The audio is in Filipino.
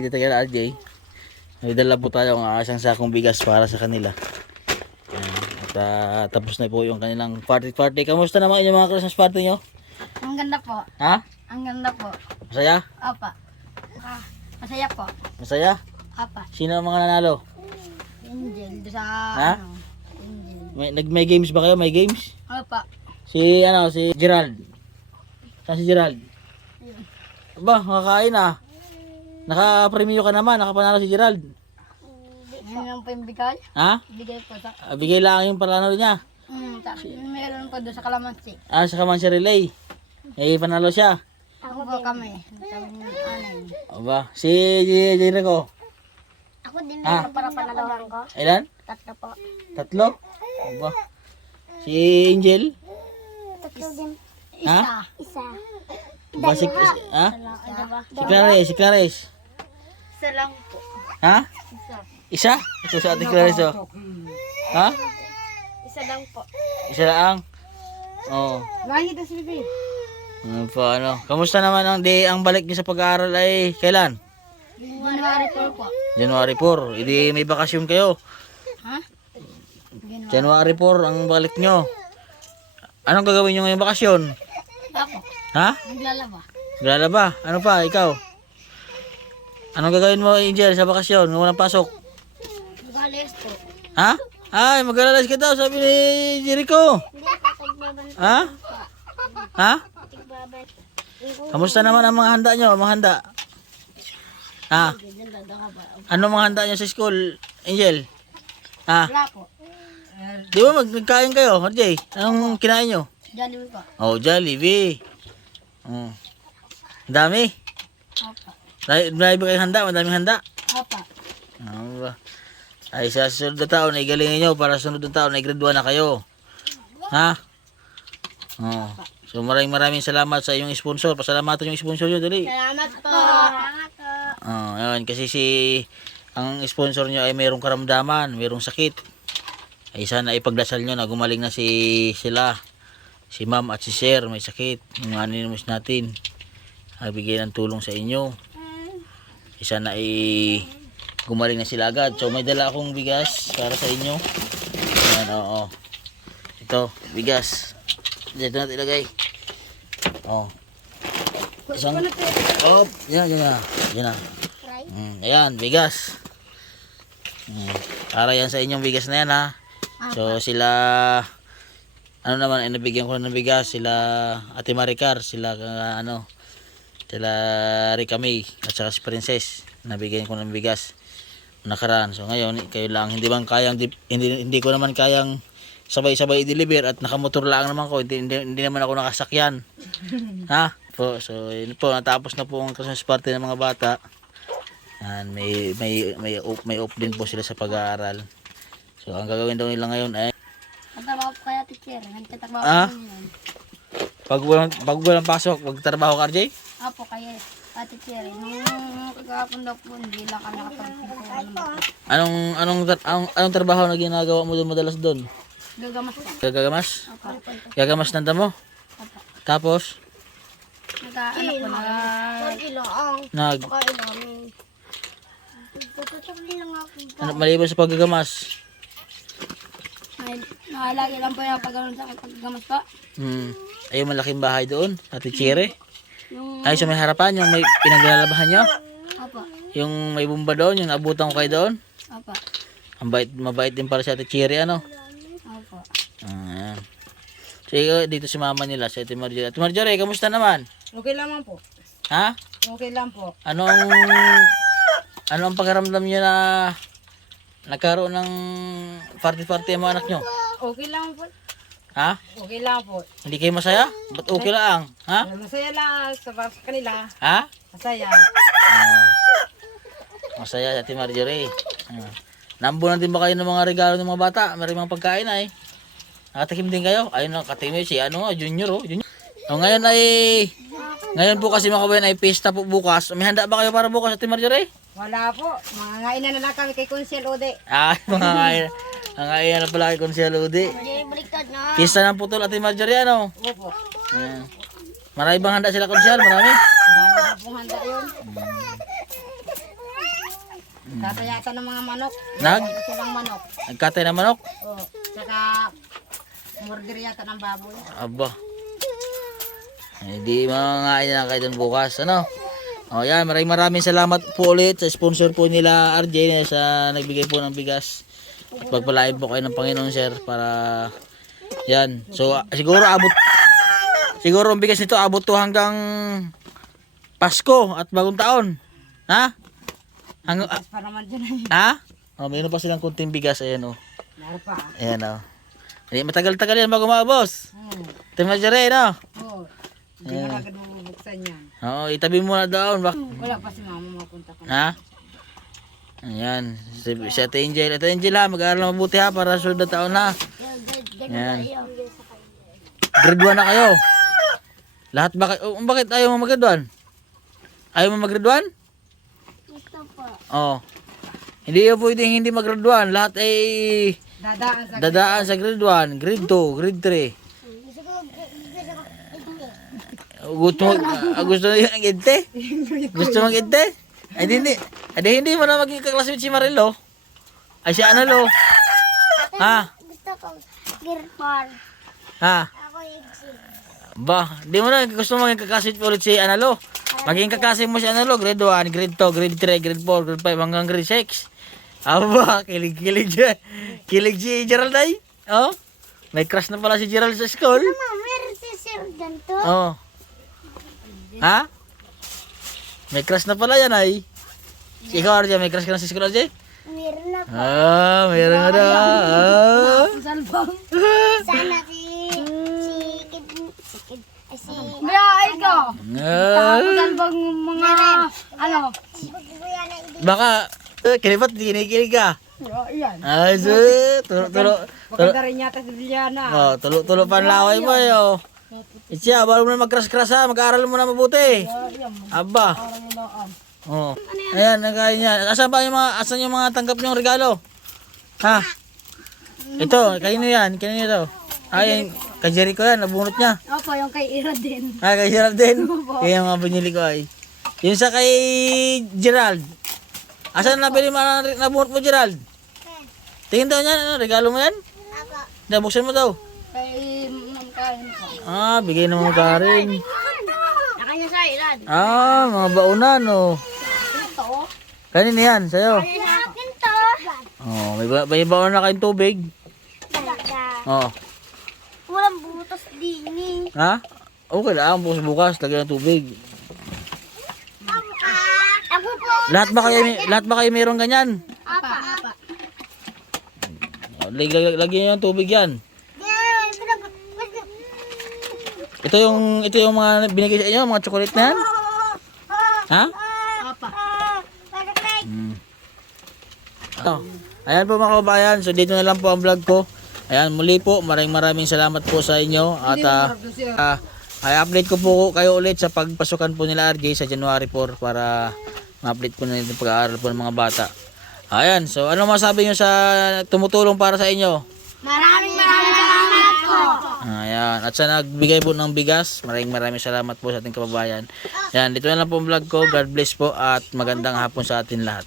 Dito kay RJ. May dala po tayo ng isang sakong bigas para sa kanila. At tapos na po yung kanilang party. Kamusta naman yung mga Christmas party nyo? Ang ganda po. Ha? Ang ganda po. Masaya? Apa. Masaya po. Masaya? Apa. Sino ang mga nanalo? Angel. Doon sa Ha? ano. Angel. May games ba kayo? May games? Apa. Si Gerald. Saan si Gerald? Aba, makakain ah. Naka-premium ka naman, nakapanalo si Gerald. Yan lang po yung bigay. Ha? Bigay po sa... Bigay lang yung panalo niya. Meron po doon sa Kalamansi. Sa Kamansi Relay. Panalo siya. Ako po kami. Kami anin. Aba, si Jericho. Ako din Ah. para panalawan ko. Ilan? 3 po. 3? Aba. Si Angel? 3 din. Ha? Isa. Aba, si Isa. Clarice. Isa lang po. Ha? Isa. Isa? Ito sa ating Clarice oh. Ha? Isa lang po. Isa lang? Oo. Lagi ito si Bibi. Ano? Kamusta naman ang balik niyo sa pag-aaral ay kailan? January 4 po. January 4. Hindi may bakasyon kayo. Ha? January 4 ang balik nyo. Anong gagawin nyo ngayong bakasyon? Ako. Ha? Naglalaba. Lalaba? Ano pa? Ikaw? Anong gagawin mo, Angel, sa bakasyon? Kung walang pasok? Galis po. Ha? Ay, mag-alalas ka daw, sabi ni Jericho. Ha? Ha? Kamusta naman ang mga handa nyo? Mga handa? Ha? Ano mga handa nyo sa school, Angel? Ha? Wala po. Di ba nagkain kayo, RJ? Anong kinain nyo? January po. Oh, Jollibee. Oh. Dami. Apa. Marami ba kayong handa? Madaming handa? Apa. Ano ba? Ay, sa susunod na taon, ay galingin nyo para sa sunod na taon, ay graduan na kayo. Ha? Oh. So, maraming salamat sa inyong sponsor. Pasalamatan yung sponsor nyo, dali. Salamat po. Salamat po. Oh, yun, kasi ang sponsor nyo ay mayroong karamdaman, mayroong sakit. Ay sana ipagdasal nyo na gumaling na sila. Si ma'am at si sir may sakit. Yung anonymous natin. Ay bigay ng tulong sa inyo. Ay sana ay gumaling na sila agad. So may dala akong bigas para sa inyo. Ayan, oo. Ito, bigas. Dito natin ilagay. Oh. Isang... Oh, yan. Yan na. Ayan, bigas. Para yan sa inyong bigas na yan ha. So sila ano naman ay nabigyan ko ng bigas sila Ate Maricar, sila sila Rica May at saka si Princess. Nabigyan ko ng bigas nakaraan. So ngayon kayo lang hindi ko naman kayang sabay-sabay i-deliver at nakamotor lang naman ko. Hindi naman ako nakasakyan. Ha? So yun po, natapos na po ang Christmas party ng mga bata. And may off din po sila sa pag-aaral. So ang gagawin daw nila ngayon ay Nagtatrabaho po kaya teacher. Nagtatrabaho Ah? po yun. pag walang pasok, magtrabaho ka, RJ? Apo kaya teacher. Nung kagapon daw po, hindi lang kami nakapagpipuro. Anong trabaho na ginagawa mo doon madalas doon? Gagamas po. Gagamas? Apo. Gagamas ng damo? Apo. Tapos nag maliban sa paggagamas. Nakalagi lang po yung pagganon sa paggamas po. Ay yung malaking bahay doon, Ate Chire. Yung... Ay, so may harapan, yung may pinaglalabahan nyo. Apo. Yung may bumba doon, yung abutan ko kayo doon. Apo. Mabait din para si Ate Chire, ano? Apo. Ayan. So, dito si mama nila, si Ate Marjorie. Ate Marjorie, kamusta naman? Okay lang po. Ha? Okay lang po. Ano ang pakiramdam niyo na nagkaroon ng party-party ang mga anak nyo? Okay lang po. Ha? Okay lang po. Hindi kayo masaya? Ba't okay lang? Ha? Masaya lang sa kanila. Ha? Masaya. Masaya si Ate Marjorie. Nambunan din ba kayo ng mga regalo ng mga bata? May mga pagkain ay. Nakatikim din kayo? Ayun ang katimim si Junior oh. Junior. Ngayon po kasi mga kabayan ay pista po bukas. May handa ba kayo para bukas, Ate Marjorie? Wala po. Mga ngainan na lang kami kay Consiel Ode. Mga ngayon na pala kay Consiel Udi. Baliktad na. Pista ng putol, Ate Marjorie, ano? Opo. Ayan. Marami bang handa sila, Consiel? Marami? Marami na pong handa yun. Tatayatan ng mga manok. Nag? Silang manok. Nagkatay ng manok? O, tsaka murder yata ng baboy. Aba. Hindi mangangain na kayo dun bukas. Ano? O yan, maraming salamat po ulit sa sponsor po nila RJ na sa nagbigay po ng bigas. At pagpalain po kayo ng Panginoon sir para yan. So siguro ang bigas nito abot to hanggang Pasko at bagong taon. Ha? Tapos pa naman dyan. Ha? Oh, mayroon pa silang kunting bigas ayan oh. Meron pa. Ayan oh. Hindi matagal-tagal yan bago maubos. Timadjare no? Oo. Hindi mo agad mabubuksan yan. Oo, itabi mo na doon. Wala pa si mama mapunta ko. Ha? Ayan. Si Ate Angel. Ate Angel ha, mag-aaral na mabuti ha para sunod na taon na. Ayan. Grade 1 na kayo. Lahat bakit ayaw mo mag-grade 1? Ayaw mo mag-grade 1? Gusto po. Oo. Hindi yung pwedeng hindi mag-grade 1. Lahat ay dadaan sa grade 1, grade 2, grade 3. Gusto mo yung ente? Gusto mo yung ente? Ay hindi mo na maging kaklasmate si Marilo. Ay si Analo. Ha? Gusto ko grade 4. Ha? Ako exit. Ba, di mo na gusto mo maging kaklasmate ulit si Analo. Maging kaklasmate mo si Analo, grade 1, grade 2, grade 3, grade 4, grade 5, hanggang grade 6. Aba, kilig dyan. Kilig si Gerald ay. Oh, may crush na pala si Gerald sa school. Mama, meron si Sir ganito. Oh. Ha? May crush na pala yan ay. Ikaw Arja, may crush ka na sa school Arja? Meron na po. Meron na. Salbang. Sana si Kaya ikaw. Tapusan bang mga ano? Baka, kinibat, kinikilig ka. Yan. So, tulo. Maganda rin yata si Diana. Oh, tulo panlaway mo yo. Itya, bawal mo na mag-crush ha, mag-aaral mo na mabuti. Aba. Oh. Ayan, nakain niya. Asan yung mga tanggap niyong regalo? Ha? Ito, kayo yan. Kanino ito? Ay, kay Jericho yan, nabunot niya. Opo, yung kay Ira din. Kay Gerald din. Kaya yung mga binili ko ay. Yung sa kay Gerald. Asan na pili nabunot mo Gerald? Tingin daw niya, ano, regalo mo yan? Ako. Buksan mo daw. Kay Ma'am Karen po. Bigay na mo Karen. Nakanya sa ilan. Mga baunan, oh. Ito. Kanina yan, sa'yo. Sa akin to. Oh, may baon na kayong tubig. Daga. Oh. Walang butas din eh. Ha? Okay lang, bukas lagyan ng tubig. Ako po. Lahat ba kayo mayroong ganyan? Apa. Lagyan niyo ng tubig yan. Ito yung mga binigay sa inyo, mga chocolate na yan. Ha? Apa. Ayan po mga kabayan, so dito na lang po ang vlog ko. Ayan, muli po, maraming salamat po sa inyo. At ay update ko po kayo ulit sa pagpasukan po nila RJ sa January 4 para ma-update po na yung pag-aaral po ng mga bata. Ayan, so ano masabi nyo sa tumutulong para sa inyo? Maraming salamat po. Ayan, at sa nagbigay po ng bigas, maraming salamat po sa ating kababayan. Ayan, dito na lang po ang vlog ko. God bless po at magandang hapon sa atin lahat.